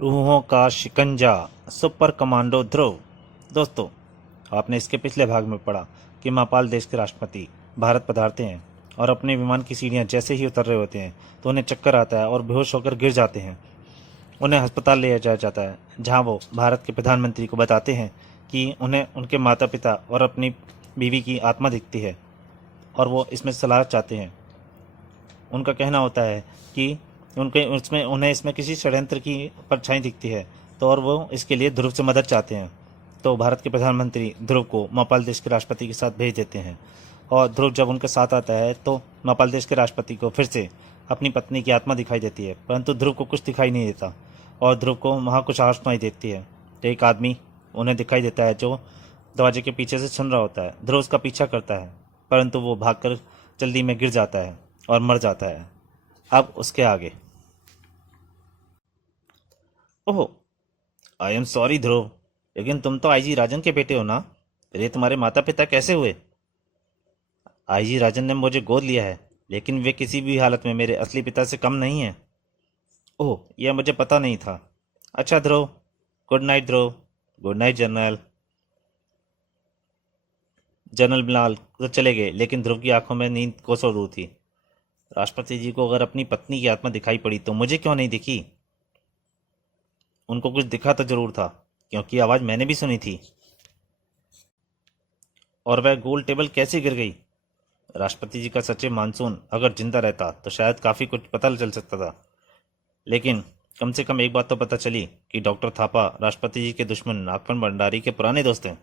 रूहों का शिकंजा super commando ध्रुव। दोस्तों, आपने इसके पिछले भाग में पढ़ा कि मापाल देश के राष्ट्रपति भारत पधारते हैं और अपने विमान की सीढ़ियां जैसे ही उतर रहे होते हैं तो उन्हें चक्कर आता है और बेहोश होकर गिर जाते हैं। उन्हें अस्पताल ले जाया जाता है, जहां वो भारत के प्रधानमंत्री को बताते हैं कि उन्हें उनके माता पिता और अपनी बीवी की आत्मा दिखती है और वो इसमें सलाह चाहते हैं। उनका कहना होता है कि उन्हें इसमें किसी षड्यंत्र की परछाई दिखती है, तो और वो इसके लिए ध्रुव से मदद चाहते हैं। तो भारत के प्रधानमंत्री ध्रुव को मापाल देश के राष्ट्रपति के साथ भेज देते हैं और ध्रुव जब उनके साथ आता है तो मापाल देश के राष्ट्रपति को फिर से अपनी पत्नी की आत्मा दिखाई देती है, परंतु ध्रुव को कुछ दिखाई नहीं देता और ध्रुव को वहाँ कुछ आवाज़ सुनाई देती है। तो एक आदमी उन्हें दिखाई देता है जो दरवाजे के पीछे से सुन रहा होता है। ध्रुव उसका पीछा करता है, परंतु वो भागकर जल्दी में गिर जाता है और मर जाता है। अब उसके आगे। ओह, आई एम सॉरी ध्रुव, लेकिन तुम तो आईजी राजन के बेटे हो ना? फिर ये तुम्हारे माता पिता कैसे हुए? आईजी राजन ने मुझे गोद लिया है, लेकिन वे किसी भी हालत में मेरे असली पिता से कम नहीं हैं। ओह, यह मुझे पता नहीं था। अच्छा Dhruv, good night Dhruv. Good night general. General Bilal तो चले गए, लेकिन ध्रुव की आंखों में नींद कोसों दूर थी। राष्ट्रपति जी को अगर अपनी पत्नी की आत्मा दिखाई पड़ी तो मुझे क्यों नहीं दिखी? उनको कुछ दिखा तो जरूर था, क्योंकि आवाज़ मैंने भी सुनी थी। और वह गोल टेबल कैसे गिर गई? राष्ट्रपति जी का सचिव मानसून अगर जिंदा रहता तो शायद काफ़ी कुछ पता चल सकता था, लेकिन कम से कम एक बात तो पता चली कि डॉक्टर थापा राष्ट्रपति जी के दुश्मन नागफन भंडारी के पुराने दोस्त हैं।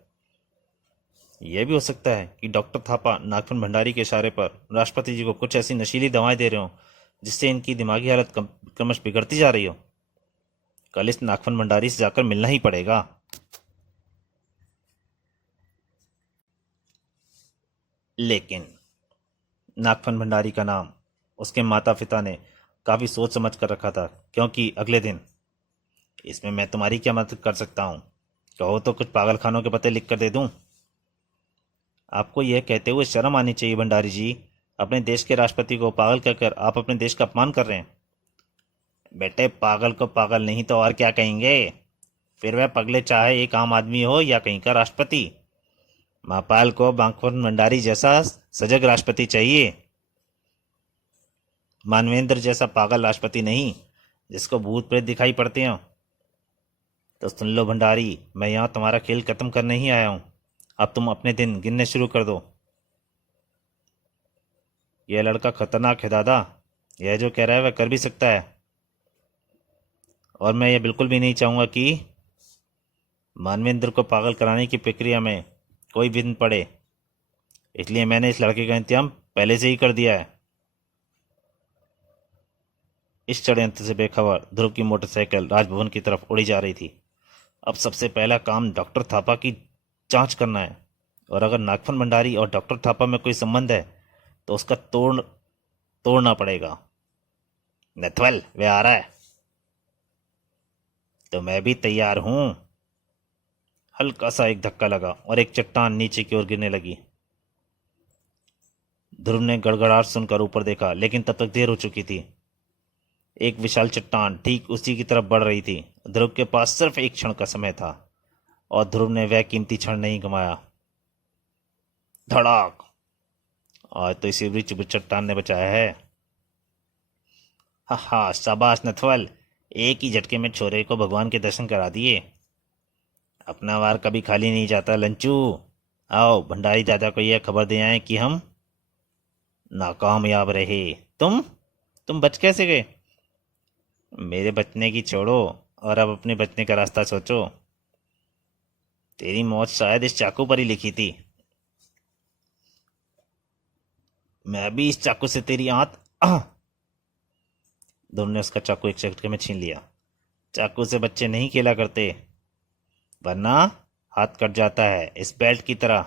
यह भी हो सकता है कि डॉक्टर थापा नागफन भंडारी के इशारे पर राष्ट्रपति जी को कुछ ऐसी नशीली दवाएं दे रहे हों जिससे इनकी दिमागी हालत क्रमश बिगड़ती जा रही हो। कल इस नागफन भंडारी से जाकर मिलना ही पड़ेगा। लेकिन नागफन भंडारी का नाम उसके माता पिता ने काफ़ी सोच समझ कर रखा था, क्योंकि अगले दिन। इसमें मैं तुम्हारी क्या मदद कर सकता हूँ? कहो तो कुछ पागलखानों के पते लिख कर दे दूँ। आपको यह कहते हुए शर्म आनी चाहिए भंडारी जी। अपने देश के राष्ट्रपति को पागल कहकर आप अपने देश का अपमान कर रहे हैं। बेटे, पागल को पागल नहीं तो और क्या कहेंगे? फिर वह पगले चाहे एक आम आदमी हो या कहीं का राष्ट्रपति। मापाल को नागफन भंडारी जैसा सजग राष्ट्रपति चाहिए, मानवेंद्र जैसा पागल राष्ट्रपति नहीं जिसको भूत प्रेत दिखाई पड़ते हो। तो सुन लो भंडारी, मैं यहाँ तुम्हारा खेल खत्म करने ही आया हूँ। अब तुम अपने दिन गिनने शुरू कर दो। यह लड़का खतरनाक है दादा, यह जो कह रहा है वह कर भी सकता है, और मैं ये बिल्कुल भी नहीं चाहूँगा कि मानवेंद्र को पागल कराने की प्रक्रिया में कोई विघ्न पड़े, इसलिए मैंने इस लड़के का इंतजाम पहले से ही कर दिया है। इस षड्यंत्र से बेखबर ध्रुव की मोटरसाइकिल राजभवन की तरफ उड़ी जा रही थी। अब सबसे पहला काम डॉक्टर थापा की जांच करना है, और अगर नागफन भंडारी और डॉक्टर थापा में कोई संबंध है तो उसका तोड़ना पड़ेगा। नथवल, वे आ रहा है। तो मैं भी तैयार हूं। हल्का सा एक धक्का लगा और एक चट्टान नीचे की ओर गिरने लगी। ध्रुव ने गड़गड़ाहट सुनकर ऊपर देखा, लेकिन तब तक देर हो चुकी थी। एक विशाल चट्टान ठीक उसी की तरफ बढ़ रही थी। ध्रुव के पास सिर्फ एक क्षण का समय था और ध्रुव ने वह कीमती क्षण नहीं गंवाया। धड़ाक! आज तो इसी वृक्ष चट्टान ने बचाया है। हा, शाबाश नथवल, एक ही झटके में छोरे को भगवान के दर्शन करा दिए। अपना वार कभी खाली नहीं जाता लंचू। आओ भंडारी दादा को यह खबर दे आए कि हम नाकामयाब रहे। तुम बच कैसे गए? मेरे बचने की छोड़ो और अब अपने बचने का रास्ता सोचो। तेरी मौत शायद इस चाकू पर ही लिखी थी। मैं भी इस चाकू से तेरी दोनों ने उसका चाकू एक झटके में छीन लिया। चाकू से बच्चे नहीं खेला करते, वरना हाथ कट जाता है, इस बेल्ट की तरह।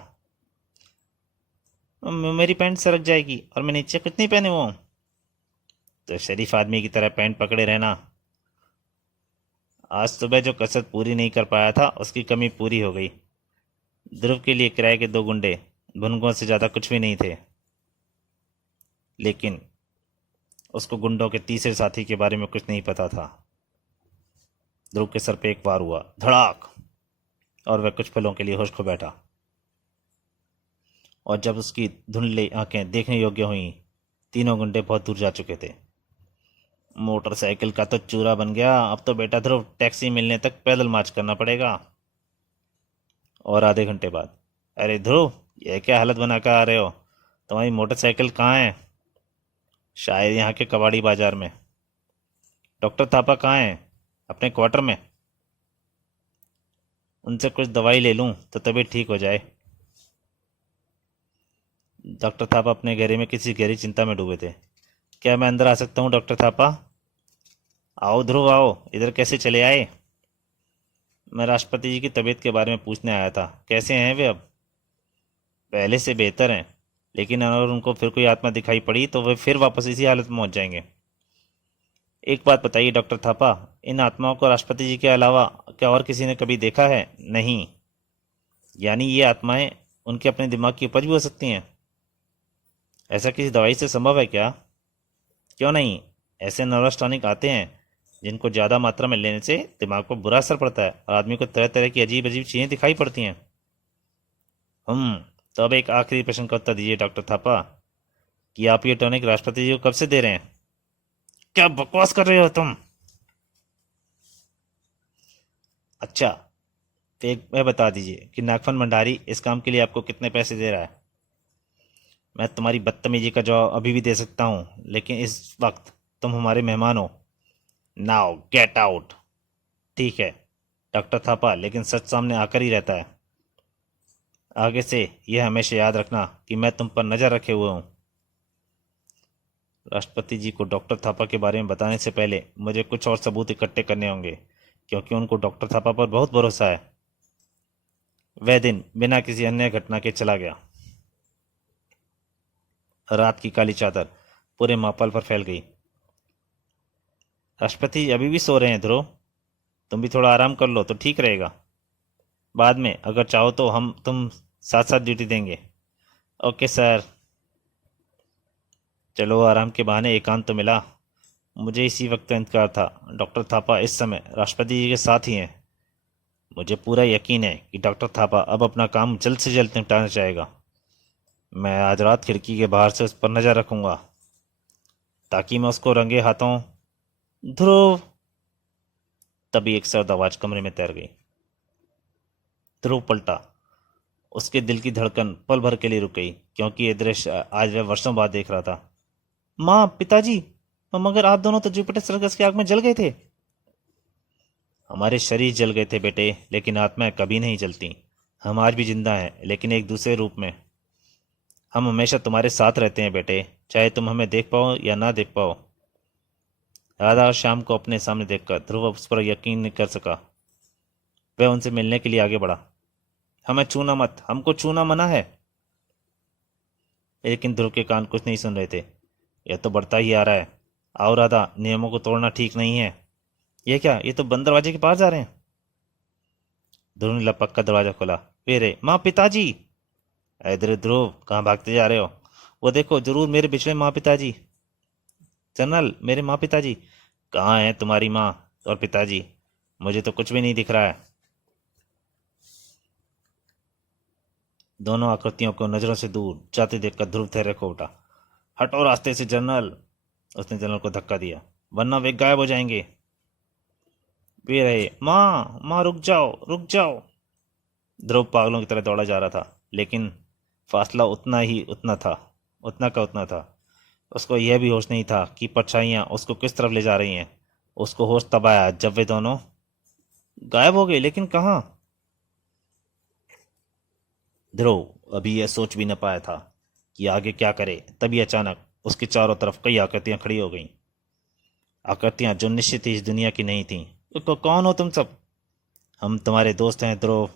मेरी पैंट सरक जाएगी और मैं नीचे कुछ नहीं पहने हुआ हूं। तो शरीफ आदमी की तरह पैंट पकड़े रहना। आज सुबह जो कसरत पूरी नहीं कर पाया था उसकी कमी पूरी हो गई। ध्रुव के लिए किराए के 2 गुंडे भुनगों से ज़्यादा कुछ भी नहीं थे, लेकिन उसको गुंडों के तीसरे साथी के बारे में कुछ नहीं पता था। ध्रुव के सर पे एक वार हुआ, धड़ाक, और वह कुछ पलों के लिए होश खो बैठा। और जब उसकी धुंधली आंखें देखने योग्य हुईं, तीनों गुंडे बहुत दूर जा चुके थे। मोटरसाइकिल का तो चूरा बन गया। अब तो बेटा ध्रुव टैक्सी मिलने तक पैदल मार्च करना पड़ेगा। और आधे घंटे बाद, अरे ध्रुव, ये क्या हालत बना कर आ रहे हो? तुम्हारी मोटरसाइकिल कहाँ है? शायद यहाँ के कबाड़ी बाजार में। डॉक्टर थापा कहाँ हैं? अपने क्वार्टर में। उनसे कुछ दवाई ले लूँ तो तबीयत ठीक हो जाए। डॉक्टर थापा अपने गहरे में किसी गहरी चिंता में डूबे थे। क्या मैं अंदर आ सकता हूँ डॉक्टर थापा? आओ ध्रुव आओ, इधर कैसे चले आए? मैं राष्ट्रपति जी की तबीयत के बारे में पूछने आया था। कैसे हैं वे अब? पहले से बेहतर हैं, लेकिन अगर उनको फिर कोई आत्मा दिखाई पड़ी तो वे फिर वापस इसी हालत में पहुंच जाएंगे। एक बात बताइए डॉक्टर थापा, इन आत्माओं को राष्ट्रपति जी के अलावा क्या और किसी ने कभी देखा है? नहीं। यानी ये आत्माएं उनके अपने दिमाग की उपज भी हो सकती हैं? ऐसा किसी दवाई से संभव है क्या? क्यों नहीं। ऐसे नर्वस टॉनिक आते हैं जिनको ज़्यादा मात्रा में लेने से दिमाग पर बुरा असर पड़ता है और आदमी को तरह तरह की अजीब अजीब चीज़ें दिखाई पड़ती हैं। तो अब एक आखिरी प्रश्न का उत्तर दीजिए डॉक्टर थापा, कि आप ये टॉनिक राष्ट्रपति जी को कब से दे रहे हैं? क्या बकवास कर रहे हो तुम? अच्छा, तो एक मैं बता दीजिए कि नागफन भंडारी इस काम के लिए आपको कितने पैसे दे रहा है? मैं तुम्हारी बदतमीजी का जवाब अभी भी दे सकता हूँ, लेकिन इस वक्त तुम हमारे मेहमान हो। Now get out. ठीक है डॉक्टर थापा, लेकिन सच सामने आकर ही रहता है। आगे से यह हमेशा याद रखना कि मैं तुम पर नज़र रखे हुए हूँ। राष्ट्रपति जी को डॉक्टर थापा के बारे में बताने से पहले मुझे कुछ और सबूत इकट्ठे करने होंगे, क्योंकि उनको डॉक्टर थापा पर बहुत भरोसा है। वह दिन बिना किसी अन्य घटना के चला गया। रात की काली चादर पूरे मापाल पर फैल गई। राष्ट्रपति अभी भी सो रहे हैं ध्रुव, तुम भी थोड़ा आराम कर लो तो ठीक रहेगा। बाद में अगर चाहो तो हम तुम साथ साथ ड्यूटी देंगे। Okay sir. चलो, आराम के बहाने एकांत तो मिला। मुझे इसी वक्त का इंतजार था। डॉक्टर थापा इस समय राष्ट्रपति जी के साथ ही हैं। मुझे पूरा यकीन है कि डॉक्टर थापा अब अपना काम जल्द से जल्द निपटाना चाहेगा। मैं आज रात खिड़की के बाहर से उस पर नज़र रखूंगा, ताकि मैं उसको रंगे हाथों। ध्रुव। तभी एक सर्द आवाज कमरे में तैर गई। ध्रुव पलटा। उसके दिल की धड़कन पल भर के लिए रुक गई, क्योंकि ये दृश्य आज वह वर्षों बाद देख रहा था। माँ, पिताजी, मगर आप दोनों तो जुपिटर सर्कस की आग में जल गए थे। हमारे शरीर जल गए थे बेटे, लेकिन आत्माएं कभी नहीं जलती। हम आज भी जिंदा हैं, लेकिन एक दूसरे रूप में। हम हमेशा तुम्हारे साथ रहते हैं बेटे, चाहे तुम हमें देख पाओ या ना देख पाओ। राधा और श्याम को अपने सामने देखकर ध्रुव उस पर यकीन नहीं कर सका। वह उनसे मिलने के लिए आगे बढ़ा। हमें छूना मत, हमको छूना मना है। लेकिन ध्रुव के कान कुछ नहीं सुन रहे थे। यह तो बढ़ता ही आ रहा है। आओ राधा, नियमों को तोड़ना ठीक नहीं है। यह क्या, ये तो बंद दरवाजे के पास जा रहे हैं। ध्रुव ने लपक का दरवाजा खोला। वे माँ, पिताजी। इधर ध्रुव, कहाँ भागते जा रहे हो? वो देखो, जरूर मेरे बिछड़े माँ पिताजी। जनरल, मेरे माँ पिताजी। कहाँ हैं तुम्हारी माँ और पिताजी? मुझे तो कुछ भी नहीं दिख रहा है। दोनों आकृतियों को नजरों से दूर जाते देखकर ध्रुव ठहरे को उठा। हटो रास्ते से जनरल। उसने जनरल को धक्का दिया, वरना वे गायब हो जाएंगे। वे रहे, माँ माँ, रुक जाओ रुक जाओ। ध्रुव पागलों की तरह दौड़ा जा रहा था, लेकिन फासला उतना का उतना था। उसको यह भी होश नहीं था कि परछाइयां उसको किस तरफ ले जा रही हैं। उसको होश तब आया जब वे दोनों गायब हो गए। लेकिन कहाँ? ध्रुव अभी यह सोच भी न पाया था कि आगे क्या करे। तभी अचानक उसके चारों तरफ कई आकृतियां खड़ी हो गईं। आकृतियां जो निश्चित ही इस दुनिया की नहीं थीं। कौन हो तुम सब? हम तुम्हारे दोस्त हैं ध्रुव।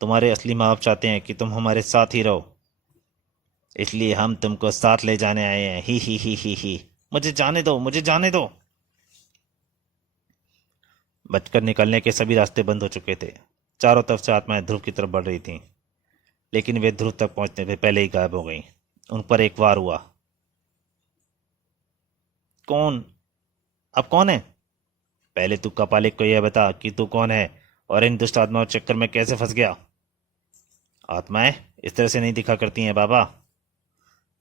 तुम्हारे असली माँ बाप चाहते हैं कि तुम हमारे साथ ही रहो, इसलिए हम तुमको साथ ले जाने आए हैं। ही। मुझे जाने दो, मुझे जाने दो। बचकर निकलने के सभी रास्ते बंद हो चुके थे। चारों तरफ से आत्माएं ध्रुव की तरफ बढ़ रही थीं, लेकिन वे ध्रुव तक पहुंचने से पहले ही गायब हो गईं। उन पर एक वार हुआ। कौन? अब कौन है? पहले तू कपालिक को यह बता कि तू कौन है और इन दुष्ट आत्माओं के चक्कर में कैसे फंस गया। आत्माएं इस तरह से नहीं दिखा करती हैं बाबा।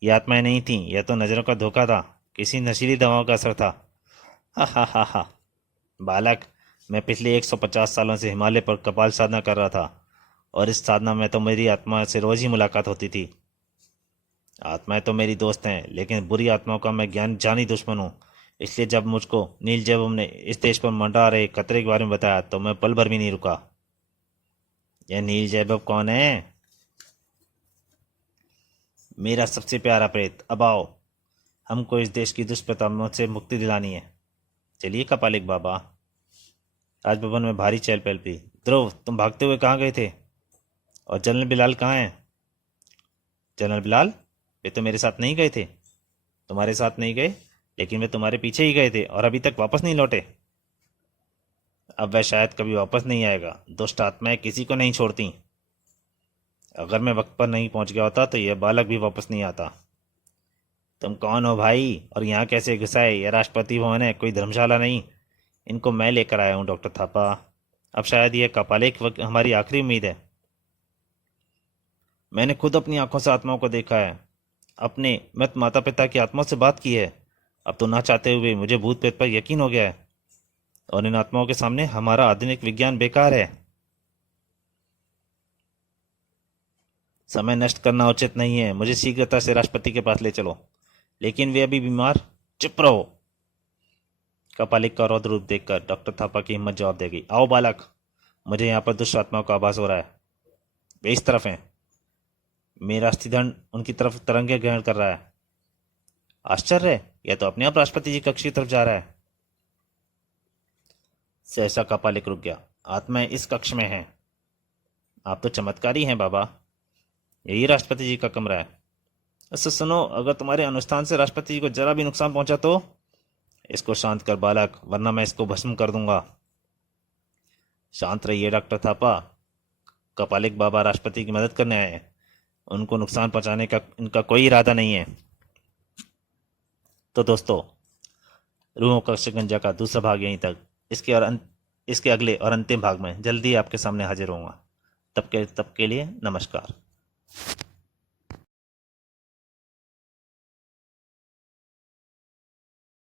ये आत्माएं नहीं थीं, यह तो नज़रों का धोखा था, किसी नशीली दवाओं का असर था। हा हा हा हा। बालक, मैं पिछले 150 सालों से हिमालय पर कपाल साधना कर रहा था और इस साधना में तो मेरी आत्मा से रोज ही मुलाकात होती थी। आत्माएं तो मेरी दोस्त हैं, लेकिन बुरी आत्माओं का मैं ज्ञान जानी दुश्मन हूँ। इसलिए जब मुझको नील जैवम ने इस देश पर मंडरा रहे खतरे के बारे में बताया तो मैं पल भर भी नहीं रुका। यह नील जैवम कौन है? मेरा सबसे प्यारा प्रेत। अब आओ, हमको इस देश की दुष्प्रताओं से मुक्ति दिलानी है। चलिए कपालिक बाबा। राजभवन में भारी चहल पहल थी। ध्रुव, तुम भागते हुए कहाँ गए थे? और जनरल बिलाल कहाँ हैं? जनरल बिलाल, वे तो मेरे साथ नहीं गए थे। तुम्हारे साथ नहीं गए, लेकिन वे तुम्हारे पीछे ही गए थे और अभी तक वापस नहीं लौटे। अब वह शायद कभी वापस नहीं आएगा। दुष्ट आत्माएं किसी को नहीं छोड़ती। अगर मैं वक्त पर नहीं पहुंच गया होता तो यह बालक भी वापस नहीं आता। तुम कौन हो भाई, और यहाँ कैसे घुसाए? यह राष्ट्रपति भवन है, कोई धर्मशाला नहीं। इनको मैं लेकर आया हूँ डॉक्टर थापा। अब शायद यह कपालिक हमारी आखिरी उम्मीद है। मैंने खुद अपनी आंखों से आत्माओं को देखा है, अपने मृत माता पिता की आत्माओं से बात की है। अब तो ना चाहते हुए मुझे भूत प्रेत पर यकीन हो गया है और इन आत्माओं के सामने हमारा आधुनिक विज्ञान बेकार है। समय नष्ट करना उचित नहीं है। मुझे शीघ्रता से राष्ट्रपति के पास ले चलो। लेकिन वे अभी बीमार। चुप रहो। कपालिक का रौद्र रूप देखकर डॉक्टर थापा की हिम्मत जवाब दे गई। आओ बालक, मुझे यहाँ पर दुष्ट आत्माओं का आभास हो रहा है। वे इस तरफ हैं। मेरा अस्थिदंड उनकी तरफ तरंगे ग्रहण कर रहा है। आश्चर्य, यह तो अपने आप राष्ट्रपति जी कक्ष की तरफ जा रहा है। सहसा कपालिक रुक गया। आत्माएं इस कक्ष में हैं। आप तो चमत्कारी हैं बाबा। यही राष्ट्रपति जी का कमरा है। अच्छा सुनो, अगर तुम्हारे अनुष्ठान से राष्ट्रपति जी को जरा भी नुकसान पहुंचा तो इसको शांत कर बालक, वरना मैं इसको भस्म कर दूंगा। शांत रहिए डॉक्टर थापा। कपालिक बाबा राष्ट्रपति की मदद करने आए हैं। उनको नुकसान पहुंचाने का इनका कोई इरादा नहीं है। तो दोस्तों, रूहों का शिकंजा का दूसरा भाग यहीं तक। इसके अगले और अंतिम भाग में जल्दी आपके सामने हाजिर होऊंगा। तब के लिए नमस्कार।